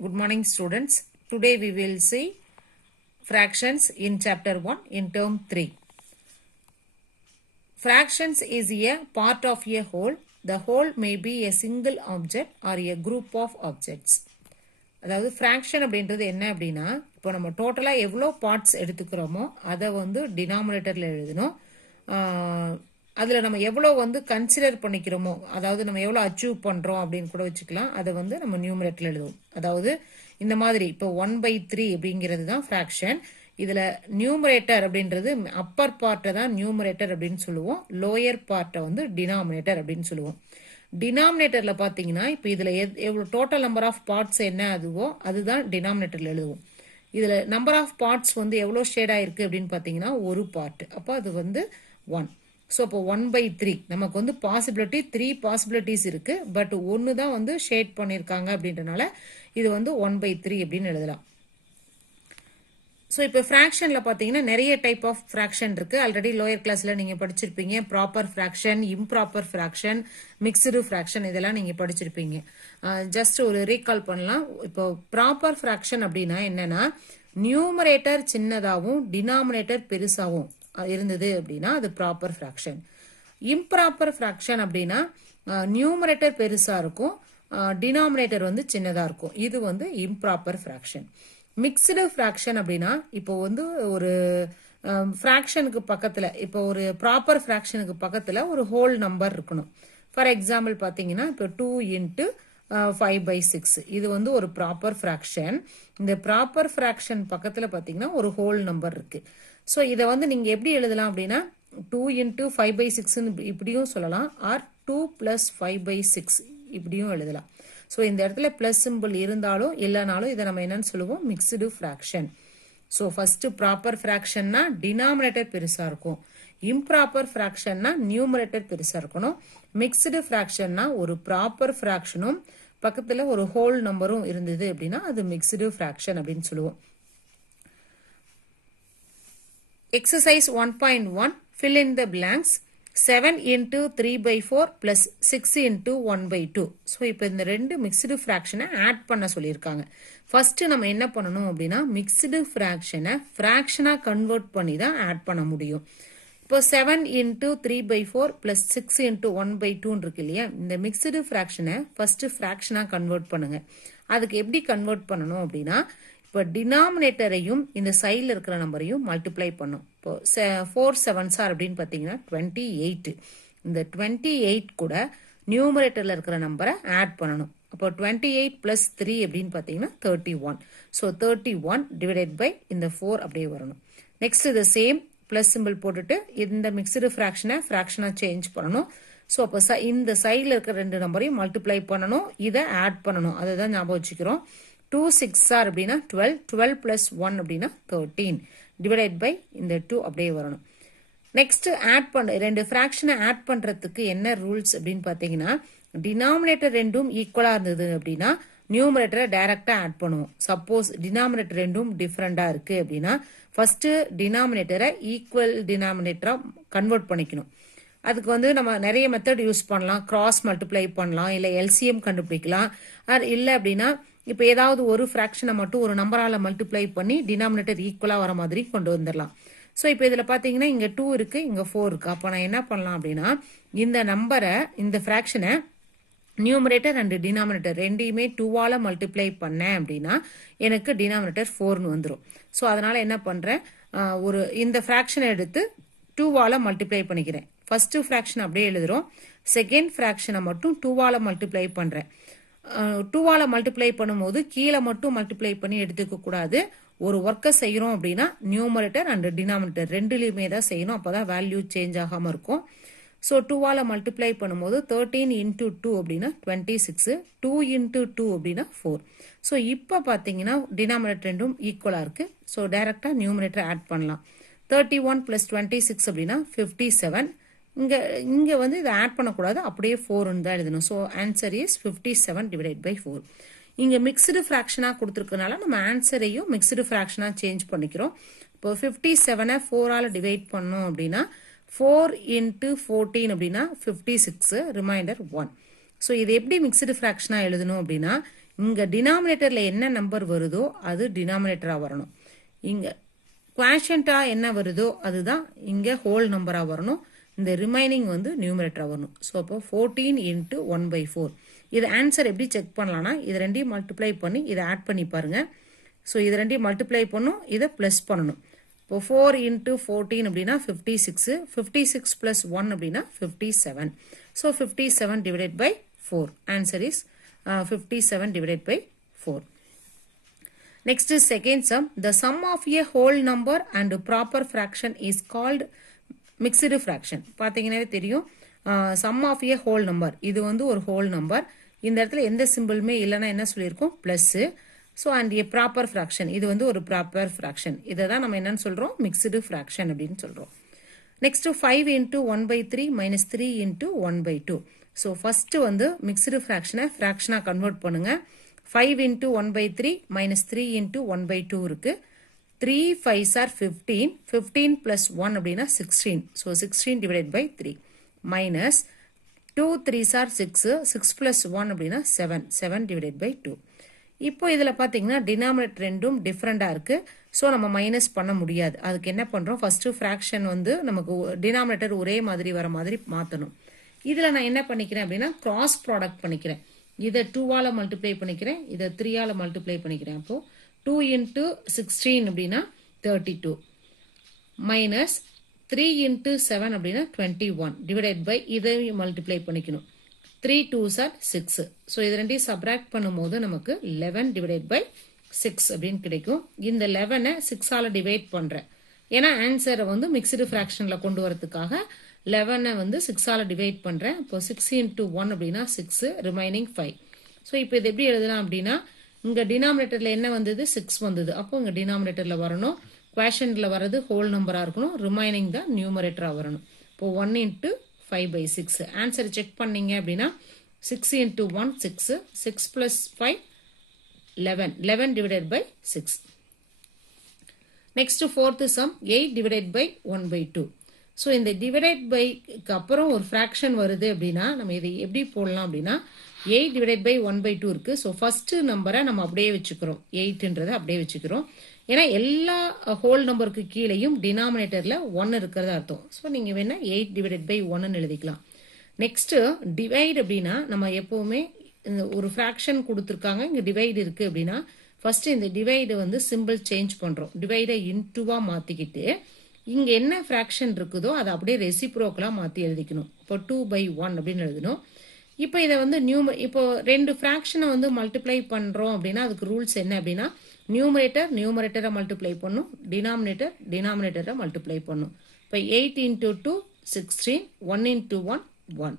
Good morning students. Today we will see fractions in chapter 1 in term 3. Fractions is a part of a whole. The whole may be a single object or a group of objects. அதாவது fraction அப்படின்றது என்ன அப்படின்னா இப்போ நம்ம டோட்டலா எவ்வளோ parts எடுத்துக்கிறோமோ அதை வந்து டினாமினேட்டர்ல எழுதணும். அதில் நம்ம எவ்வளோ வந்து கன்சிடர் பண்ணிக்கிறோமோ அதாவது நம்ம எவ்வளோ அச்சீவ் பண்ணுறோம் அப்படின்னு கூட வச்சுக்கலாம். அதை வந்து நம்ம நியூமரேட்டரில் எழுதுவோம். அதாவது இந்த மாதிரி இப்போ 1/3 அப்படிங்கிறது தான் ஃப்ராக்ஷன். இதில் நியூமரேட்டர் அப்படின்றது அப்பர் பார்ட்டை தான் நியூமரேட்டர் அப்படின்னு சொல்லுவோம், லோயர் பார்ட்டை வந்து டினாமினேட்டர் அப்படின்னு சொல்லுவோம். டினாமினேட்டர்ல பார்த்தீங்கன்னா இப்போ இதில் எவ்வளோ டோட்டல் நம்பர் ஆஃப் பார்ட்ஸ் என்ன அதுவோ அதுதான் டினாமினேட்டரில் எழுதுவோம். இதில் நம்பர் ஆஃப் பார்ட்ஸ் வந்து எவ்வளோ ஷேட் ஆயிருக்கு அப்படின்னு பார்த்தீங்கன்னா ஒரு பார்ட், அப்போ அது வந்து 1. ஸோ இப்போ 1/3 நமக்கு வந்து பாசிபிலிட்டி 3 பாசிபிலிட்டிஸ் இருக்கு, பட் ஒன்று தான் வந்து ஷேட் பண்ணியிருக்காங்க அப்படின்றனால இது வந்து 1/3 அப்படின்னு எழுதலாம். ஸோ இப்போ ஃப்ராக்ஷன்ல பார்த்தீங்கன்னா நிறைய டைப் ஆஃப் ஃப்ராக்ஷன் இருக்கு. ஆல்ரெடி லோயர் கிளாஸ்ல நீங்க படிச்சிருப்பீங்க. Proper fraction, improper fraction, mixed fraction இதெல்லாம் நீங்க படிச்சிருப்பீங்க. ஜஸ்ட் ஒரு ரீகால் பண்ணலாம். இப்போ ப்ராப்பர் ஃப்ராக்ஷன் அப்படின்னா என்னன்னா நியூமரேட்டர் சின்னதாகவும் டினாமினேட்டர் பெருசாகவும் இருந்தது அப்படின்னா அது ப்ராப்பர் ஃப்ராக்ஷன். இம்ப்ராப்பர் ஃப்ராக்ஷன் அப்படின்னா நியூமரேட்டர் பெருசா இருக்கும், டினாமினேட்டர் வந்து சின்னதா இருக்கும். இது வந்து இம்ப்ராப்பர் ஃப்ராக்ஷன். மிக்சடு ஃப்ராக்ஷன் அப்படின்னா இப்போ வந்து ஒரு ஃப்ராக்ஷனுக்கு பக்கத்துல இப்போ ஒரு ப்ராப்பர் ஃப்ராக்ஷனுக்கு பக்கத்துல ஒரு ஹோல் நம்பர் இருக்கணும். ஃபார் எக்ஸாம்பிள் பாத்தீங்கன்னா இப்போ 2 × 5/6 இது வந்து ஒரு ப்ராப்பர் ஃப்ராக்ஷன். இந்த ப்ராப்பர் ஃப்ராக்ஷன் பக்கத்துல பாத்தீங்கன்னா ஒரு ஹோல் நம்பர் இருக்கு. ஸோ இதை வந்து நீங்க எப்படி எழுதலாம் அப்படின்னா 2 × 5/6 இப்படியும் சொல்லலாம், ஆர் 2 + 5/6 இப்படியும் எழுதலாம். ஸோ இந்த இடத்துல பிளஸ் சிம்பிள் இருந்தாலும் இல்லைனாலும் இதை நம்ம என்னன்னு சொல்லுவோம், mixed fraction. So first proper ஃப்ராக்ஷன்னா டினாமினேட்டர் பெருசா இருக்கும், இம்ப்ராப்பர் ஃப்ராக்ஷன்னா நியூமரேட்டர் பெருசா இருக்கணும், மிக்சடு ஃப்ராக்ஷன்னா ஒரு ப்ராப்பர் ஃப்ராக்ஷனும் பக்கத்துல ஒரு ஹோல் நம்பரும் இருந்தது அப்படின்னா அது மிக்சடு ஃப்ராக்ஷன் அப்படின்னு சொல்லுவோம். Exercise 1.1 fill in the blanks. 7 × 3/4 plus 6 × 1/2. So இப்போ இந்த ரெண்டு மிக்சடு ஃப்ராக்ஷனை ஆட் பண்ண சொல்லியிருக்காங்க. ஃபர்ஸ்ட் நம்ம என்ன பண்ணணும் அப்படின்னா மிக்சடு ஃப்ராக்ஷனை ஃப்ராக்ஷனா கன்வெர்ட் பண்ணி தான் ஆட் பண்ண முடியும். இப்போ 7 × 3/4 plus 6 × 1/2 இருக்கு இல்லையா, இந்த மிக்சடு ஃப்ராக்ஷனை ஃபர்ஸ்ட் ஃப்ராக்ஷனா கன்வெர்ட் பண்ணுங்க. அதுக்கு எப்படி கன்வெர்ட் பண்ணணும் அப்படின்னா இப்போ டினாமினேட்டரையும் இந்த சைடில் இருக்கிற நம்பரையும் மல்டிப்ளை பண்ணும். இப்போ 4 7s அப்படின்னு பார்த்தீங்கன்னா 28. இந்த 28 கூட நியூமரேட்டர்ல இருக்கிற நம்பரை ஆட் பண்ணணும். அப்போ 28 + 3 அப்படின்னு பார்த்தீங்கன்னா 31. ஸோ 31 டிவைடட் பை இந்த 4 அப்படியே வரணும். நெக்ஸ்ட் இது சேம் பிளஸ் சிம்பிள் போட்டுட்டு இந்த மிக்சடு ஃப்ராக்ஷனை ஃப்ராக்ஷனா சேஞ்ச் பண்ணணும். ஸோ அப்போ இந்த சைடில் இருக்கிற ரெண்டு நம்பரையும் மல்டிப்ளை பண்ணணும், இதை ஆட் பண்ணணும். அதை தான் ஞாபகம் வச்சுக்கிறோம். 2 6 அப்படின்னா 12, 12 + 1 அப்படின்னா 13 டிவைடட் பை இந்த 2 அப்படியே வரணும். நெக்ஸ்ட் ஆட் பண்ண ரெண்டு ஃப்ராக்ஷனை ஆட் பண்றதுக்கு என்ன ரூல்ஸ் அப்படின்னு பாத்தீங்கன்னா டினாமினேட்டர் ரெண்டும் ஈக்குவலா இருந்தது அப்படின்னா நியூமரேட்டரை டைரக்டா ஆட் பண்ணுவோம். சப்போஸ் டினாமினேட்டர் ரெண்டும் டிஃபரெண்டா இருக்கு அப்படின்னா ஃபர்ஸ்ட் டினாமினேட்டரை ஈக்குவல் டினாமினேட்டரா கன்வெர்ட் பண்ணிக்கணும். அதுக்கு வந்து நம்ம நிறைய மெத்தட் யூஸ் பண்ணலாம். கிராஸ் மல்டிப்ளை பண்ணலாம், இல்ல எல்சிஎம் கண்டுபிடிக்கலாம், இல்ல அப்படின்னா இப்ப ஏதாவது ஒரு ஃப்ராக்ஷனை மட்டும் ஒரு நம்பரால மல்டிப்ளை பண்ணி டினாமினேட்டர் ஈக்குவலா வர மாதிரி கொண்டு வந்துடலாம். ஸோ இப்போ இதுல பாத்தீங்கன்னா இங்க 2 இருக்கு, இங்க 4 இருக்கு. அப்ப நான் என்ன பண்ணலாம் அப்படின்னா இந்த நம்பரை இந்த ஃப்ராக்ஷனை நியூமரேட்டர் அண்ட் டினாமினேட்டர் ரெண்டையுமே 2ஆல மல்டிப்ளை பண்ணேன் அப்படின்னா எனக்கு டினாமினேட்டர் 4ன்னு வந்துடும். ஸோ அதனால என்ன பண்றேன், ஒரு இந்த ஃப்ராக்ஷனை எடுத்து 2ஆல மல்டிப்ளை பண்ணிக்கிறேன். ஃபர்ஸ்ட் ஃப்ராக்ஷன் அப்படியே எழுதுறோம், செகண்ட் ஃப்ராக்ஷனை மட்டும் 2ஆல மல்டிப்ளை பண்றேன். 2ஆல மல்டிப்ளை பண்ணும்போது கீழே மட்டும் மல்டிப்ளை பண்ணி எடுத்துக்க கூடாது. ஒரு ஒர்க்கை செய்யறோம் அப்படின்னா நியூமரேட்டர் அண்ட் டினாமினேட்டர் ரெண்டுலயுமே தான் செய்யணும், அப்பதான் வேல்யூ சேஞ்ச் ஆகாம இருக்கும். ஸோ 2ஆல மல்டிப்ளை பண்ணும்போது 13 × 2 அப்படின்னா 26, 2 × 2 அப்படின்னா 4. ஸோ இப்போ பாத்தீங்கன்னா டினாமினேட்டர் ரெண்டும் ஈக்குவலா இருக்கு. ஸோ டைரக்டா நியூமரேட்டர் ஆட் பண்ணலாம். 31 + 26 அப்படின்னா 57. இங்க வந்து இதை ஆட் பண்ணக்கூடாது, அப்படியே 4ன்னு தான் எழுதணும். So answer is 57 divided by 4. இங்க மிக்சடு ஃப்ராக்ஷனா கொடுத்துருக்கனால நம்ம ஆன்சரையும் மிக்சடு ஃப்ராக்ஷனா சேஞ்ச் பண்ணிக்கிறோம். இப்போ 57 4ஆல டிவைட் பண்ணோம் அப்படின்னா 4 × 14 அப்படின்னா 56, ரிமைண்டர் 1. ஸோ இது எப்படி மிக்சடு ஃப்ராக்ஷனா எழுதணும் அப்படின்னா இங்க டினாமினேட்டர்ல என்ன நம்பர் வருதோ அது டினாமினேட்டரா வரணும். இங்க குவாஷன்டா என்ன வருதோ அதுதான் இங்க ஹோல் நம்பரா வரணும். இந்த ரிமைனிங் வந்து நியூமரேட்டரா வரணும். ஸோ அப்போ 14 இன்ட்டு 1/4. இது ஆன்சர் எப்படி செக் பண்ணலாம்னா இது ரெண்டையும் மல்டிப்ளை பண்ணி இதை ஆட் பண்ணி பாருங்க. ஸோ இது ரெண்டையும் மல்டிப்ளை பண்ணும், இதை பிளஸ் பண்ணணும். இப்போ 4 இன்ட்டு 14 அப்படின்னா 56. 56 பிளஸ் 1 அப்படின்னா 57. So 57 divided by 4. Answer is 57 divided by 4. Next is second sum. The sum of a whole number and proper fraction is called mixed fraction. பாத்தீங்கன்னாவே தெரியும் sum of a whole number. இது வந்து ஒரு whole number. இந்த இடத்துல எந்த சிம்பிளுமே இல்லைன்னா என்ன சொல்லியிருக்கோம் plus. So and a proper fraction. இது வந்து ஒரு proper fraction. இதை தான் நம்ம என்னன்னு சொல்றோம் mixed fraction அப்படின்னு சொல்றோம். Next 5 into 1/3 minus 3 into 1/2. So first வந்து mixed fraction fraction convert பண்ணுங்க. 5 into 1/3 minus 3 into 1/2 இருக்கு. 3 5s are 15. 15 plus 1 அப்படின்னா 16. So 16 divided by 3 minus 2 3s are 6. 6 plus 1 அப்படின்னா 7. 7 divided by 2. இப்போ இதுல பாத்தீங்கன்னா டினாமினேட்டர் ரெண்டும் டிஃபரெண்டா இருக்கு. ஸோ நம்ம மைனஸ் பண்ண முடியாது. அதுக்கு என்ன பண்றோம் ஃபர்ஸ்ட் ஃபிராக்ஷன் வந்து நமக்கு டினாமினேட்டர் ஒரே மாதிரி வர மாதிரி மாத்தணும். இதுல நான் என்ன பண்ணிக்கிறேன் அப்படின்னா கிராஸ் ப்ராடக்ட் பண்ணிக்கிறேன். இதை 2ஆல மல்டிப்ளை பண்ணிக்கிறேன், இதை 3ஆல மல்டிப்ளை பண்ணிக்கிறேன். அப்போ 2 into 16 அப்படின்னா 32 மைனஸ் 3 into 7 அப்படின்னா 21 டிவைடட் பை இதை மல்டிப்ளை பண்ணிக்கணும். 3 2s are 6. ஸோ இது ரெண்டையும் சப்ராக்ட் பண்ணும்போது நமக்கு 11 டிவைடட் பை 6 அப்படின்னு கிடைக்கும். இந்த 11 6ஆல டிவைட் பண்றேன். ஏன்னா ஆன்சரை வந்து மிக்ஸ்டு ஃபிராக்ஷன்ல கொண்டு வரதுக்காக 11 வந்து 6ஆல டிவைட் பண்றேன். இப்போ 6 into 1 அப்படின்னா 6, ரிமைனிங் 5. ஸோ இப்போ இது எப்படி எழுதலாம் அப்படின்னா இங்க டினாமினேட்டர்ல என்ன வந்தது 6 வந்தது. அப்போ இங்க டினாமினேட்டர்ல வரணும், குவாஷன்ல வர்றது ஹோல் நம்பரா இருக்கணும், ரிமைனிங் தான் நியூமரேட்டரா வரணும். இப்போ 1 into 5/6. ஆன்சர் செக் பண்ணீங்க அப்படின்னா 6 into 1 6, 6 plus 5 11. 11 divided by 6. Next fourth sum 8 divided by 1/2. So இந்த டிவைடட் பைக்கு அப்புறம் ஒரு ஃப்ராக்ஷன் வருது அப்படின்னா நம்ம இதை எப்படி போடலாம் அப்படின்னா 8 divided by 1/2 இருக்கு. ஸோ ஃபர்ஸ்ட் நம்பரை நம்ம அப்படியே வச்சுக்கிறோம், 8ன்றதை அப்படியே வச்சுக்கிறோம். ஏன்னா எல்லா ஹோல் நம்பருக்கு கீழேயும் டினாமினேட்டர்ல 1 இருக்கிறதா அர்த்தம். ஸோ நீங்க வேணா 8 divided by 1 எழுதிக்கலாம். நெக்ஸ்ட் டிவைட் அப்படின்னா நம்ம எப்பவுமே ஒரு ஃப்ராக்ஷன் கொடுத்துருக்காங்க, இங்க டிவைட் இருக்கு அப்படின்னா ஃபர்ஸ்ட் இந்த டிவைடு வந்து சிம்பிள் சேஞ்ச் பண்றோம். டிவைடை இன்டுவா மாத்திக்கிட்டு இங்க என்ன ஃப்ராக்ஷன் இருக்குதோ அதை அப்படியே ரெசிப்ரோக்கலா மாத்தி எழுதிக்கணும். இப்போ 2/1 அப்படின்னு எழுதணும். இப்போ இதை வந்து இப்போ ரெண்டு ஃப்ராக்ஷனை வந்து மல்டிப்ளை பண்றோம் அப்படின்னா அதுக்கு ரூல்ஸ் என்ன அப்படின்னா நியூமரேட்டரை மல்டிப்ளை பண்ணும், டினாமினேட்டரை மல்டிப்ளை பண்ணும். இப்போ 8 into 2 16, 1 into 1 1.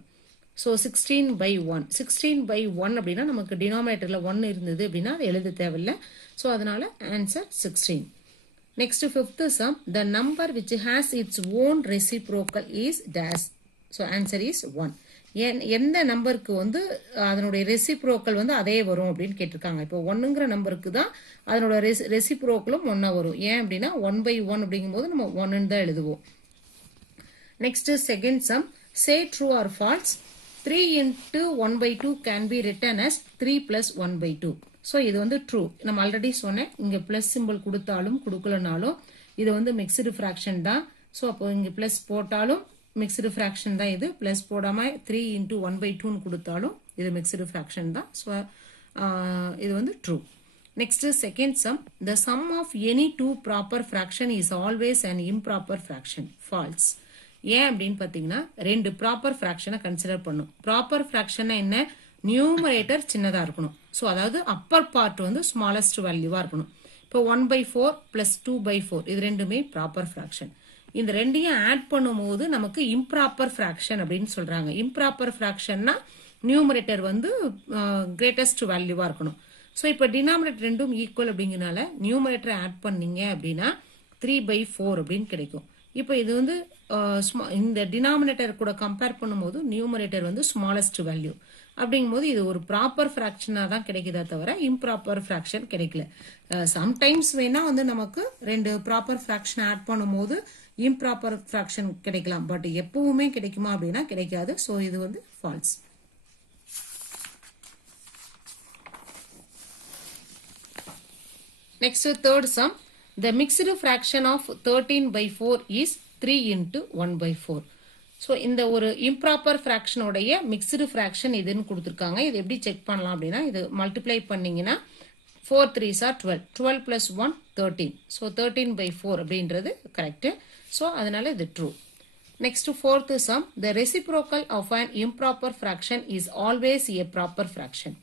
ஸோ 16/1. 16/1 அப்படின்னா நமக்கு டினாமினேட்டர்ல 1 இருந்தது அப்படின்னா அது எழுத தேவையில்லை. ஸோ அதனால answer 16. Next fifth some the number which has its own reciprocal is dash. So answer is 1. எந்த நம்பருக்கு வந்து அதனுடைய ரெசிப்ரோக்கல் வந்து அதே வரும் அப்படின்னு கேட்டிருக்காங்க. இப்போ 1ங்கிற நம்பருக்கு தான் அதனோட ரெசிப்ரோக்கலும் 1 வரும். ஏன் அப்படின்னா 1/1 அப்படிங்கும்போது நம்ம 1 தான் எழுதுவோம். Next second some say true or false 3 into 1/2 can be written as 3 plus 1/2. So இது வந்து ட்ரூ. நம்ம ஆல்ரெடி சொன்னேன் இங்க பிளஸ் சிம்பிள் கொடுத்தாலும் கொடுக்கலனாலும் இது வந்து மிக்ஸ்டு ஃபிராக்ஷன் தான். ஸோ அப்போ இங்க பிளஸ் போட்டாலும் மிக்ஸ்டு ஃபிராக்ஷன் தான் இது. பிளஸ் போடாம 3 into 1/2 கொடுத்தாலும் இது மிக்ஸ்டு ஃபிராக்ஷன் தான். ஸோ இது வந்து true. Next second sum the sum of any two proper fraction is always an improper fraction. False. ஏன் அப்படின்னு பாத்தீங்கன்னா ரெண்டு ப்ராப்பர் ஃபிராக்ஷனை கன்சிடர் பண்ணும். ப்ராப்பர் ஃபிராக்ஷன் என்ன, நியூமரேட்டர் சின்னதா இருக்கணும். ஸோ அதாவது அப்பர் பார்ட் வந்து ஸ்மாலஸ்ட் வேல்யூவா இருக்கணும். இப்போ 1/4 பிளஸ் 2/4 இது ரெண்டுமே ப்ராப்பர் ஃபிராக்ஷன். இந்த ரெண்டையும் ஆட் பண்ணும்போது நமக்கு இம்ப்ராப்பர் ஃபிராக்ஷன் அப்படின்னு சொல்றாங்க. இம்ப்ராப்பர் ஃபிராக்ஷன்னா நியூமரேட்டர் வந்து கிரேட்டஸ்ட் வேல்யூவா இருக்கணும். ஸோ இப்போ டினாமினேட்டர் ரெண்டும் ஈக்குவல் அப்படிங்கறனால நியூமரேட்டரை ஆட் பண்ணீங்க அப்படின்னா 3/4 அப்படின்னு கிடைக்கும். இப்போ இது வந்து இந்த டினாமினேட்டர் கூட கம்பேர் பண்ணும்போது நியூமரேட்டர் வந்து ஸ்மாலஸ்ட் வேல்யூ அப்படிங்கும்போது இது ஒரு ப்ராப்பர் ஃபிராக்ஷனா தான் கிடைக்குதா தவிர இம்ப்ராப்பர் ஃபிராக்ஷன் கிடைக்கல. சம்டைம்ஸ் வேணா வந்து நமக்கு ரெண்டு ப்ராப்பர் ஃபிராக்ஷன் ஆட் பண்ணும்போது இம்ப்ராப்பர் ஃபிராக்ஷன் கிடைக்கலாம். பட் எப்பவுமே கிடைக்குமா அப்படின்னா கிடைக்காது. ஸோ இது வந்து falls. Next third sum. The mixed fraction of 13 by 4 is 3 into 1 by 4. So இந்த ஒரு improper fraction உடைய mixed fraction இதுன்னு கொடுத்திருக்காங்க. இது எப்படி செக் பண்ணலாம் அப்படின்னா இது multiply பண்ணீங்கன்னா 4 3s are 12. 12 plus 1 13. So 13 by 4 அப்படின்றது correct. So அதனால இது true. Next fourth sum. The reciprocal of an improper fraction is always a proper fraction.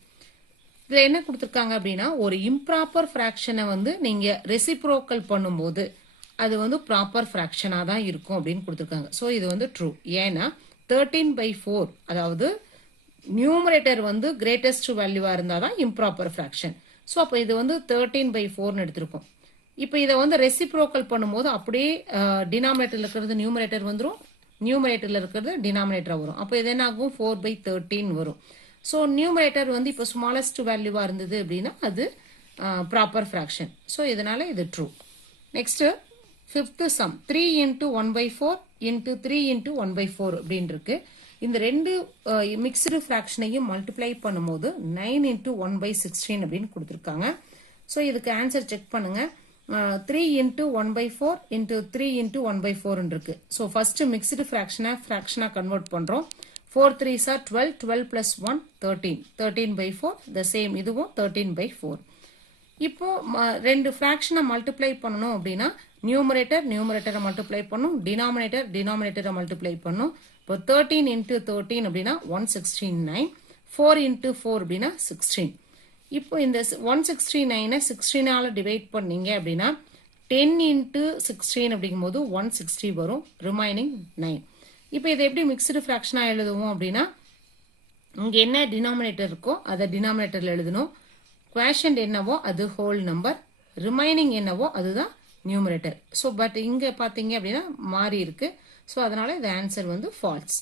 இதுல என்ன கொடுத்திருக்காங்க அப்படின்னா ஒரு improper fraction வந்து நீங்க reciprocal பண்ணும்போது அது வந்து proper fraction தான் இருக்கும் அப்படின்னு கொடுத்திருக்காங்க. So இது வந்து true. ஏன்னா 13 by 4 அதாவது numerator வந்து greatest value இருந்தாதான் improper fraction. So அப்ப இது வந்து 13 by 4 எடுத்திருக்கோம். இப்போ இதை வந்து reciprocal பண்ணும்போது அப்படியே denominatorல இருக்கிறது numerator வந்துரும், numeratorல இருக்கிறது denominator வரும். அப்ப இது என்ன ஆகும் 4 by 13 வரும். So numerator வந்து இப்போ smallest value இருந்தது அப்படின்னா அது proper fraction. So இதனால இது true. Next fifth sum 3 into 1 by 4 into 3 into 1 by 4 அப்படின்னு இருக்கு. இந்த ரெண்டு mixed fractionையும் multiply பண்ணும்போது 9 into 1 by 16 அப்படின்னு கொடுத்திருக்காங்க. So இதுக்கு answer check பண்ணுங்க. 3 into 1 by 4 into 3 into 1 by 4 இருக்கு. So first mixed fractionா convert பண்றோம். 4 3s are 12. 12 plus 1 13. 13 by 4 the same இதுவும் 13 by 4. இப்போ ரெண்டு fraction multiply பண்ணனும் அப்படின்னா numerator multiply பண்ணும், denominator multiply பண்ணும். இப்போ 13 into 13 அப்படின்னா 169. 4 into 4 அப்படின்னா 16. இப்போ இந்த 169 16ஆல டிவைட் பண்ணீங்க அப்படின்னா 10 into 16 அப்படிங்கும்போது 160 வரும், ரிமைனிங் 9. இப்போ இதை எப்படி மிக்ஸ்டு ஃப்ராக்ஷனா எழுதுவோம் அப்படின்னா இங்க என்ன டினாமினேட்டர் இருக்கோ அதை டினாமினேட்டர்ல எழுதணும், குவேஷன்ட் என்னவோ அது ஹோல் நம்பர், ரிமைனிங் என்னவோ அதுதான் நியூமரேட்டர். ஸோ பட் இங்க பாத்தீங்க அப்படின்னா மாறி இருக்கு. ஸோ அதனால இந்த ஆன்சர் வந்து ஃபால்ஸ்.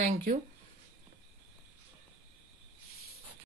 தேங்க்யூ.